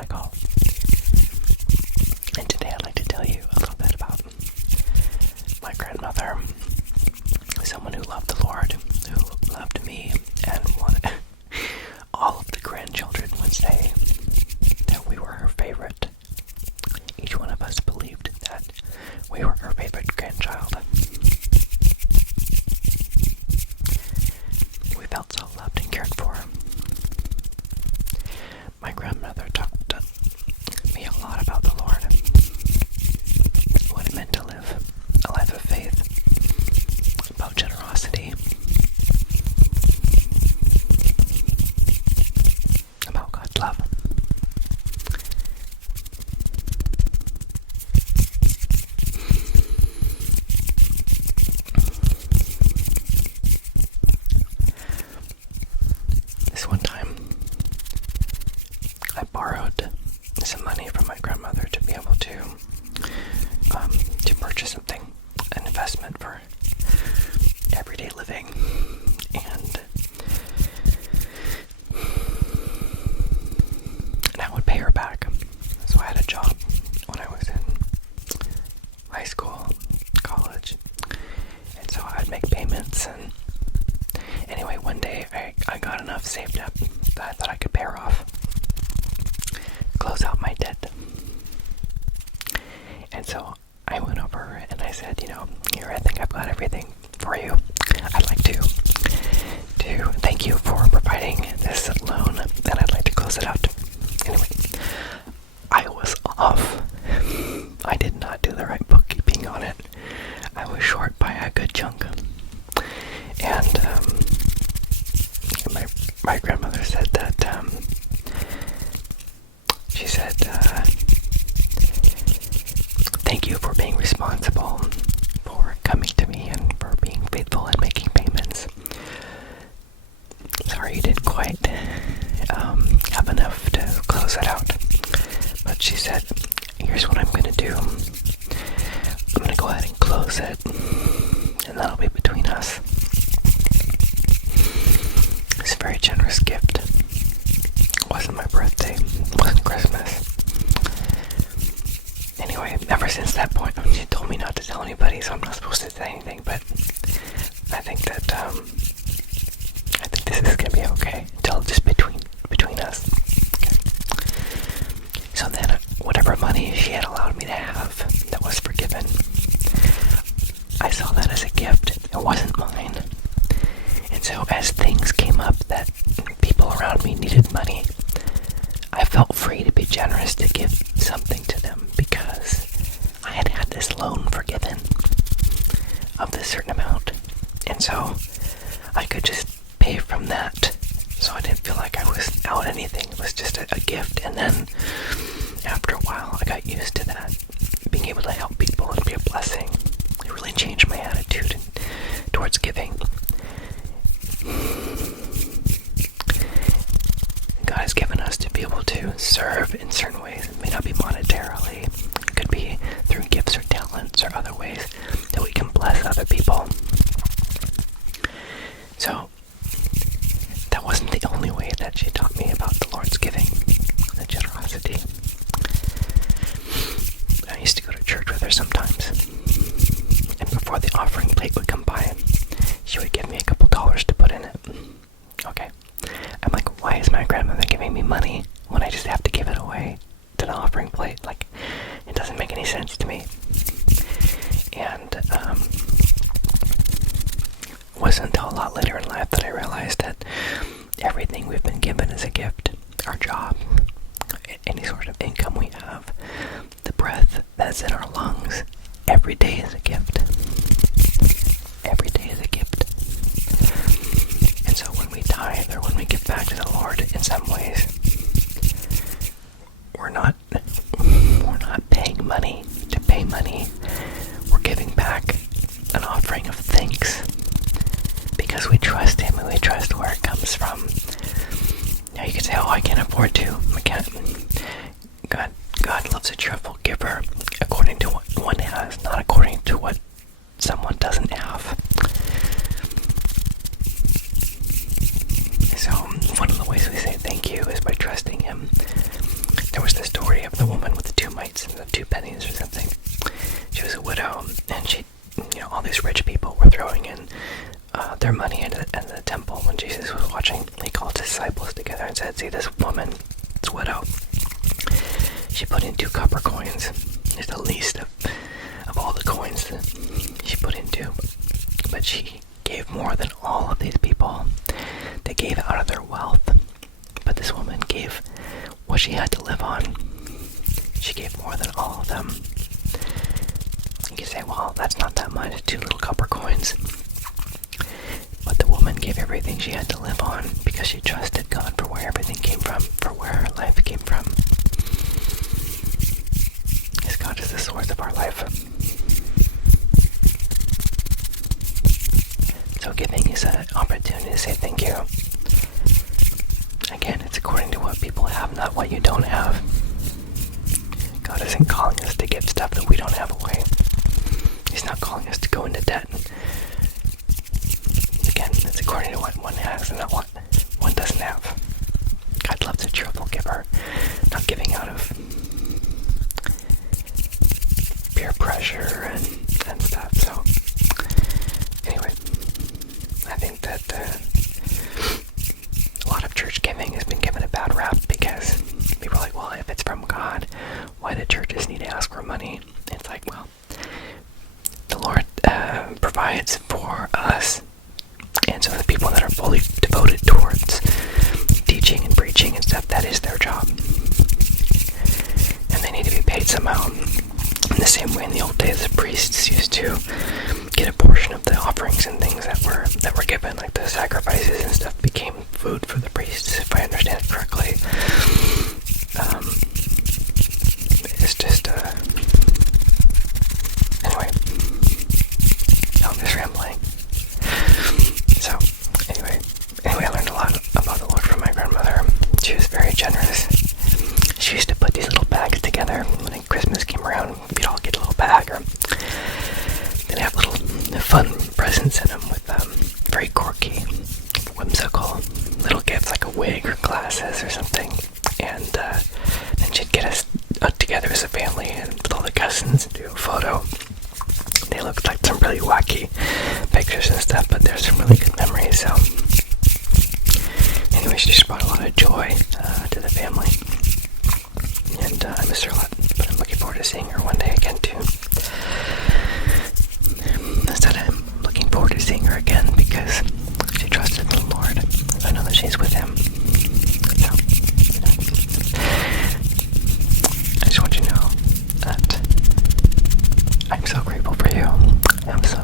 Michael, and today I'd like to tell you a little bit about my grandmother, someone who loved the Lord, who loved me, and wanted all of the grandchildren would say that we were her favorite. Each one of us believed that we were her favorite grandchild. We felt so loved and cared for. My grandmother taught me a lot about the Lord, what it meant to live a life of faith, about generosity, about God's love. This one time, I borrowed some money from my grandmother to be able to purchase something, an investment for everyday living, and I would pay her back. So I had a job when I was in high school, college, and so I'd make payments, and anyway, one day I got enough saved up that I thought I could pay her off, close out my debt. And so I went over and I said, here, I think I've got everything for you. I'd like to thank you for providing this loan, and I'd like to close it out. Anyway, I was off. I did not do the right bookkeeping on it. I was short by a good chunk. And my grandmother said that, she said, thank you for being responsible, for coming to me, and for being faithful and making payments. Sorry you didn't quite have enough to close it out. But she said, here's what I'm going to do. I'm going to go ahead and close it, and that'll be between us. It's a very generous gift. It wasn't my birthday. It wasn't Christmas. Anyway, ever since that point, she told me not to tell anybody, so I'm not supposed to say anything, but I think that, this is gonna be okay, until just between us. Okay. So then, whatever money she had allowed me to have that was forgiven, I saw that as a gift. It wasn't mine. And so as things came up that people around me needed money, I felt free to be generous to give something to them because I had had this loan forgiven of this certain amount. And so I could just pay from that. So I didn't feel like I was out anything. It was just a gift. And then after a while, I got used to that. Being able to help people and be a blessing. It really changed my attitude towards giving. God has given us to be able to serve in certain ways. It may not be monetarily. It could be through gifts or talents or other ways that we can bless other people. So, that wasn't the only way that she taught me about the Lord's giving, the generosity. I used to go to church with her sometimes. And before the offering plate would come by, she would give me a couple dollars to put in it. Okay. I'm like, why is my grandmother giving me money when I just have to give it away to the offering plate? Like, it doesn't make any sense to me. And it wasn't until a lot later in life that I realized that everything we've been given is a gift. Our job, any sort of income we have, the breath that's in our lungs, every day is a gift. Every day is a gift. And so when we tithe or when we give back to the Lord in some ways, we're not paying money to pay money. We're giving back an offering of thanks because we trust Him and we trust where it comes from. Now you could say, I can't afford to. I can't. God loves a cheerful giver according to what one has, not according to what someone doesn't have. So one of the ways we say thank you is by widow's widow. She put in 2 copper coins. It's the least of all the coins that she put into. But she gave more than all of these people. They gave out of their wealth. But this woman gave what she had to live on. She gave more than all of them. You can say, well, that's not that much, 2 little copper coins. But the woman gave everything she had to live on because she trusted God for where everything came from, for where her life came from. Because God is the source of our life. So giving is an opportunity to say thank you. Again, it's according to what people have, not what you don't have. God isn't calling us to give stuff that we don't have away. He's not calling us to go into debt. Again, it's according to what one has and not what one doesn't have. God loves a cheerful giver, not giving out of peer pressure and stuff. So, anyway, I think that a lot of church giving has been given a bad rap because people are like, well, if it's from God, why do churches need to ask for money? It's like, well, the Lord provides for us, and so the people that are fully devoted towards teaching and preaching and stuff, that is their job, and they need to be paid somehow. In the same way in the old days, the priests used to get a portion of the offerings and things that were given, like the sacrifices and stuff, became food for the priests, if I understand it correctly. It's just anyway, I'm just rambling. So anyway, I learned a lot about the Lord from my grandmother. She was very generous. She used to put these little bags together when Christmas came around. We'd all get a little bag, or they'd have little fun presents in them with very quirky, whimsical little gifts, like a wig or glasses or something. And then she'd get us together as a family and with all the cousins and do a photo. They looked like some really wacky pictures and stuff, but there's some really good memories. So anyway, she just brought a lot of joy to the family. And I miss her a lot, but I'm looking forward to seeing her one day again too. Instead, I'm looking forward to seeing her again because she trusted the Lord. I know that she's with Him. So, I just want you to know that I'm so grateful for you. I'm so